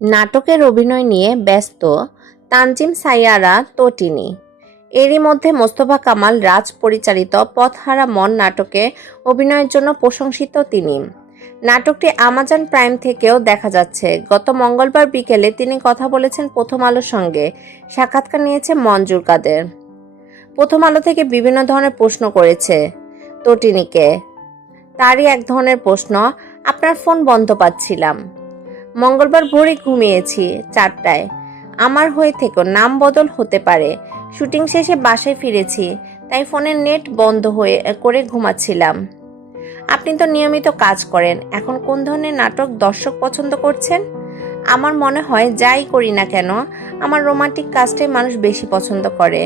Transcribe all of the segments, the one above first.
নাটকের অভিনয় নিয়ে ব্যস্ত তানজিম সাইয়ারা তটিনী। এরই মধ্যে মোস্তফা কামাল রাজ পরিচালিত পথহারা মন নাটকে অভিনয়ের জন্য প্রশংসিত তিনি। নাটকটি আমাজন প্রাইম থেকেও দেখা যাচ্ছে। গত মঙ্গলবার বিকেলে তিনি কথা বলেছেন প্রথম আলোর সঙ্গে। সাক্ষাৎকার নিয়েছে মঞ্জুর কাদের। প্রথম আলো থেকে বিভিন্ন ধরনের প্রশ্ন করেছে তটিনীকে। তারই এক ধরনের প্রশ্ন, আপনার ফোন বন্ধ পাচ্ছিলাম। মঙ্গলবার ভোরে ঘুমিয়েছি 4টায়। আমার হয়ে থেকেও নাম বদল হতে পারে। শুটিং শেষে বাসায় ফিরেছি, তাই ফোনের নেট বন্ধ করে ঘুমাচ্ছিলাম। আপনি তো নিয়মিত কাজ করেন, এখন কোন ধরনের নাটক দর্শক পছন্দ করছেন? আমার মনে হয় যাই করি না কেন, আমার রোমান্টিক কাজটাই মানুষ বেশি পছন্দ করে।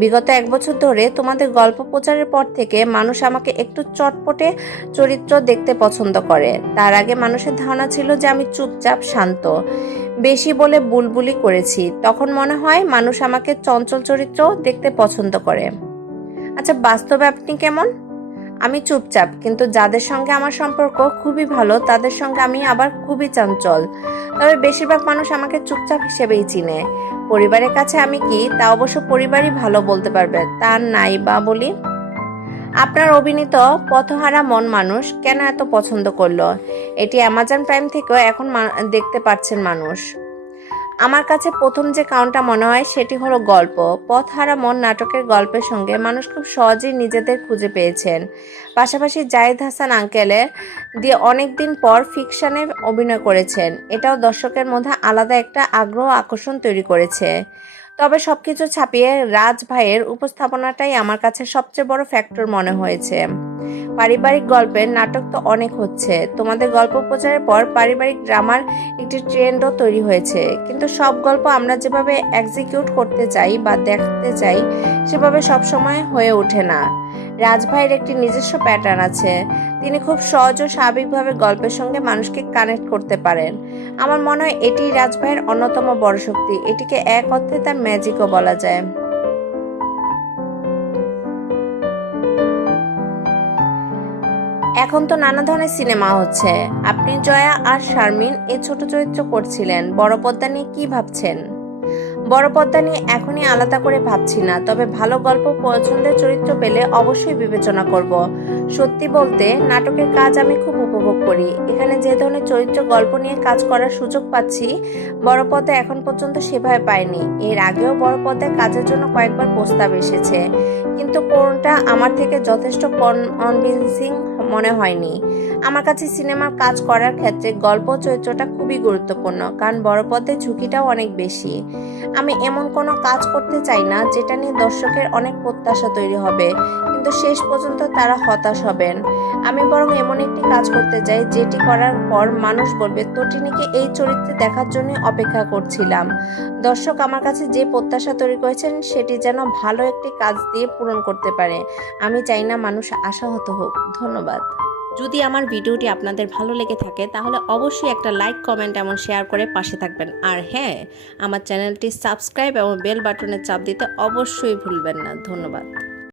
বিগত 1 বছর ধরে তোমাদের গল্প প্রচারের পর থেকে মানুষ আমাকে একটু চটপটে চরিত্র দেখতে পছন্দ করে। তার আগে মানুষের ধারণা ছিল যে আমি চুপচাপ শান্ত, বেশি বলে বুলবুলি করেছি। তখন মনে হয় মানুষ আমাকে চঞ্চল চরিত্র দেখতে পছন্দ করে। আচ্ছা, বাস্তবে আপনি কেমন? আমি চুপচাপ, কিন্তু যাদের সঙ্গে আমার সম্পর্ক খুবই ভালো তাদের সঙ্গে আমি আবার খুবই চঞ্চল। তবে বেশিরভাগ মানুষ আমাকে চুপচাপ হিসেবেই চিনে। পরিবারের কাছে আমি কি, তা অবশ্য পরিবারই ভালো বলতে পারবে, তা নাই বা বলি। আপনার অভিনীত পথহারা মন মানুষ কেন এত পছন্দ করলো? এটি অ্যামাজন প্রাইম থেকেও এখন দেখতে পাচ্ছেন মানুষ। আমার কাছে প্রথম যে কারণটা মনে হয় সেটি হলো গল্প। পথহারা মন নাটকের গল্পের সঙ্গে মানুষ খুব সহজেই নিজেদের খুঁজে পেয়েছেন। পাশাপাশি জাহিদ হাসান আঙ্কেলের দিয়ে অনেকদিন পর ফিকশনে অভিনয় করেছেন। এটাও দর্শকের মধ্যে আলাদা একটা আগ্রহ আকর্ষণ তৈরি করেছে। তবে সবকিছু ছাপিয়ে রাজ ভাইয়ের উপস্থাপনাটাই আমার কাছে সবচেয়ে বড় ফ্যাক্টর মনে হয়েছে। পারিবারিক গল্পের নাটক তো অনেক হচ্ছে। তোমাদের গল্প প্রচারের পর পারিবারিক ড্রামার একটি ট্রেন্ডও তৈরি হয়েছে, কিন্তু সব গল্প আমরা যেভাবে এক্সিকিউট করতে চাই বা দেখতে চাই সেভাবে সবসময় হয়ে ওঠে না। রাজভাইয়ের একটি নিজস্ব প্যাটার্ন আছে। তিনি খুব সহজ ও স্বাভাবিকভাবে গল্পের সঙ্গে মানুষকে কানেক্ট করতে পারেন। আমার মনে হয় এটি রাজভাইয়ের অন্যতম বড় শক্তি। এটিকে এক অর্থে তার ম্যাজিকও বলা যায়। এখন তো নানা ধরনের সিনেমা হচ্ছে। আপনি জয়া আর শারমিন এই ছোট চরিত্র করছিলেন। বড় পর্দা নিয়ে কি ভাবছেন? বড় পর্দা নিয়ে এখনই আলাদা করে ভাবছি না, তবে ভালো গল্প, পছন্দের চরিত্র পেলে অবশ্যই বিবেচনা করব। সত্যি বলতে নাটকের কাজ আমি খুব উপভোগ করি। এখানে যে ধরনের চরিত্র গল্প নিয়ে কাজ করার সুযোগ পাচ্ছি, বড় পর্দা এখন পর্যন্ত সেভাবে পাইনি। এর আগেও বড় পর্দায় কাজের জন্য কয়েকবার প্রস্তাব এসেছে, কিন্তু কোনটা আমার থেকে যথেষ্ট কনভিন্সিং মনে হয়নি। আমার কাছে সিনেমার কাজ করার ক্ষেত্রে গল্প চরিত্রটা খুবই গুরুত্বপূর্ণ, কারণ বড় পর্দায় ঝুঁকিটাও অনেক বেশি। আমি এমন কোনো কাজ করতে চাই না যেটা নিয়ে দর্শকের অনেক প্রত্যাশা তৈরি হবে কিন্তু শেষ পর্যন্ত তারা হতাশ হবেন। আমি বরং এমন একটি কাজ করতে চাই যেটি করার পর মানুষ বলবে তটিনীকে এই চরিত্রে দেখার জন্য অপেক্ষা করছিলাম। দর্শক আমার কাছে যে প্রত্যাশা তৈরি করেছেন সেটি যেন ভালো একটি কাজ দিয়ে পূরণ করতে পারে। আমি চাই না মানুষ আশাহত হোক। ধন্যবাদ। যদি আমার ভিডিওটি আপনাদের ভালো লেগে থাকে তাহলে অবশ্যই একটা লাইক, কমেন্ট এবং শেয়ার করে পাশে থাকবেন। আর হ্যাঁ, আমার চ্যানেলটি সাবস্ক্রাইব এবং বেল বাটনে চাপ দিতে অবশ্যই ভুলবেন না। ধন্যবাদ।